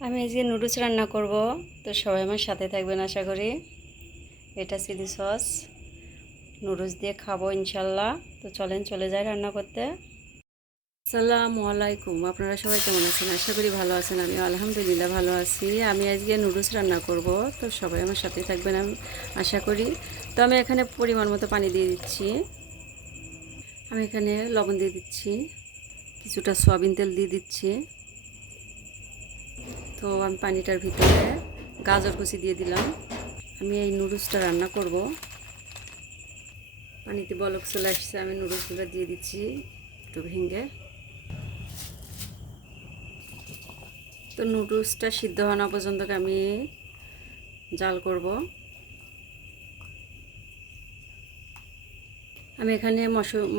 আমি আজকে নুডলস রান্না করব, তো সবাই আমার সাথে থাকবেন আশা করি। এটা চিলি সস। নুডলস দিয়ে খাব ইনশাল্লাহ। তো চলেন, চলে যাই রান্না করতে। আসসালামু আলাইকুম। আপনারা সবাই কেমন আছেন? আশা করি ভালো আছেন আমি আলহামদুলিল্লাহ ভালো আছি। আমি আজকে নুডলস রান্না করব, তো সবাই আমার সাথে থাকবেন আমি আশা করি। তো আমি এখানে পরিমাণ মতো পানি দিয়ে দিচ্ছি। আমি এখানে লবণ দিয়ে দিচ্ছি। কিছুটা সয়াবিন তেল দিয়ে দিচ্ছি। তো আমি পানিটার ভিতরে গাজর কুচি দিয়ে দিলাম। আমি এই নুডলসটা রান্না করব। পানিতে বলক চলে আসছে, আমি নুডলসগুলো দিয়ে দিচ্ছি একটু ভেঙে। তো নুডলসটা সিদ্ধ হওয়া না পর্যন্ত আমি জাল করব। আমি এখানে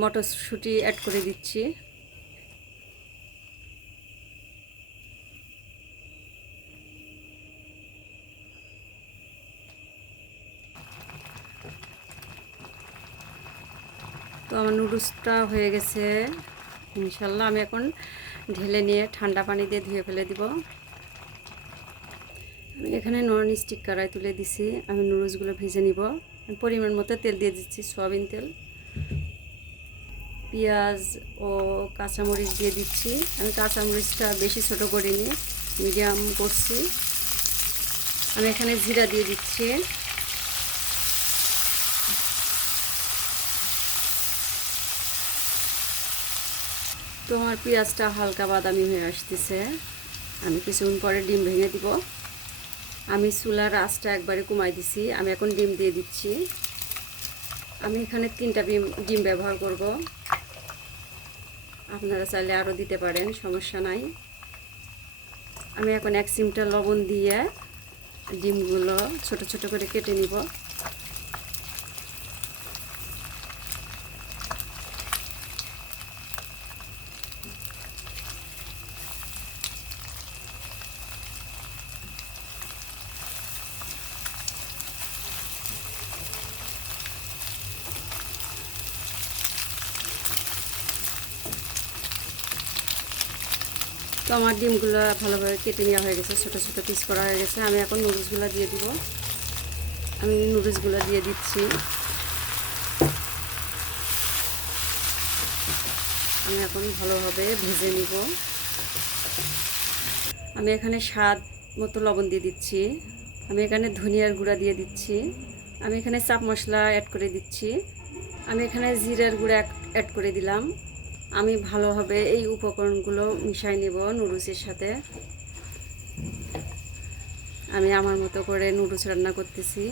মটরশুঁটি অ্যাড করে দিচ্ছি। আমার নুডলসটা হয়ে গেছে। ইনশাল্লাহ আমি এখন ঢেলে নিয়ে ঠান্ডা পানি দিয়ে ধুয়ে ফেলে দিব। আমি এখানে নন স্টিক কড়াই তুলে দিছি। আমি নুডলসগুলো ভেজে নিব। পরিমাণ মতো তেল দিয়ে দিচ্ছি, সয়াবিন তেল। পেঁয়াজ ও কাঁচামরিচ দিয়ে দিচ্ছি। আমি কাঁচামরিচটা বেশি ছোট করিনি মিডিয়াম করছি। আমি এখানে জিরা দিয়ে দিচ্ছি। তো আমার পেঁয়াজটা হালকা বাদামি হয়ে আসতেছে। আমি কিছুক্ষণ পরে ডিম ভেঙে দিব। আমি চুলার আঁচটা একবারে কমাই দিছি। আমি এখন ডিম দিয়ে দিচ্ছি। আমি এখানে তিনটা ডিম ডিম ব্যবহার করব। আপনারা চাইলে আরও দিতে পারেন, সমস্যা নাই। আমি এখন এক চিমটা লবণ দিয়ে ডিমগুলো ছোট ছোট করে কেটে নিব। তো আমার ডিমগুলো ভালোভাবে কেটে নেওয়া হয়ে গেছে, ছোটো ছোটো পিস করা হয়ে গেছে। আমি এখন নুডলসগুলো দিয়ে দিব। আমি নুডলসগুলো দিয়ে দিচ্ছি। আমি এখন ভালোভাবে ভেজে নিব। আমি এখানে স্বাদ মতো লবণ দিয়ে দিচ্ছি। আমি এখানে ধনিয়ার গুঁড়া দিয়ে দিচ্ছি। আমি এখানে চাপ মশলা অ্যাড করে দিচ্ছি। আমি এখানে জিরার গুঁড়া অ্যাড করে দিলাম। আমি ভালোভাবে এই উপকরণগুলো মিশাই নেব নুডলসের সাথে। আমি আমার মতো করে নুডলস রান্না করতেছি।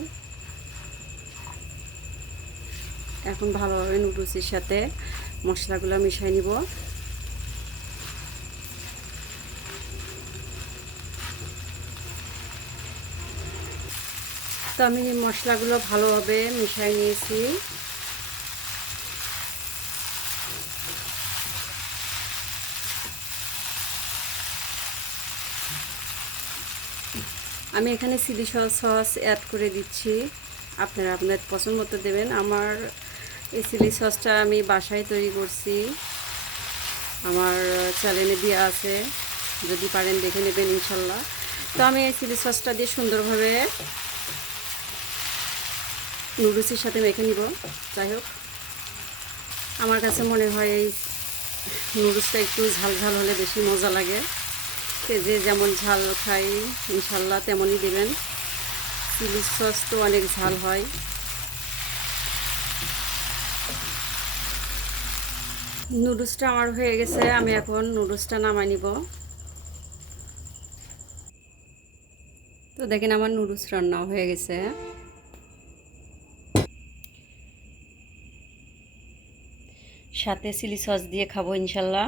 এখন ভালোভাবে নুডলসের সাথে মশলাগুলো মিশাই নিব। তো আমি মশলাগুলো ভালোভাবে মিশাই নিয়েছি। আমি এখানে চিলি সস সস অ্যাড করে দিচ্ছি। আপনারা আপনার পছন্দ মতো দেবেন। আমার এই চিলি সসটা আমি বাসায় তৈরি করছি। আমার চ্যানেলে দেওয়া আছে। যদি পারেন দেখে নেবেন, ইনশাল্লাহ। তো আমি এই চিলি সসটা দিয়ে সুন্দরভাবে নুডলসের সাথে মেখে নিব। যাই হোক, আমার কাছে মনে হয় এই নুডলসটা একটু ঝাল ঝাল হলে বেশি মজা লাগে। যে যেমন ঝাল খাই, ইনশাল্লাহ তেমনই দেবেন। চিলি সস তো অনেক ঝাল হয়। নুডলসটা আমার হয়ে গেছে, আমি এখন নুডলসটা নামাই নিব। তো দেখেন আমার নুডলস রান্না হয়ে গেছে। সাথে চিলি সস দিয়ে খাব ইনশাল্লাহ।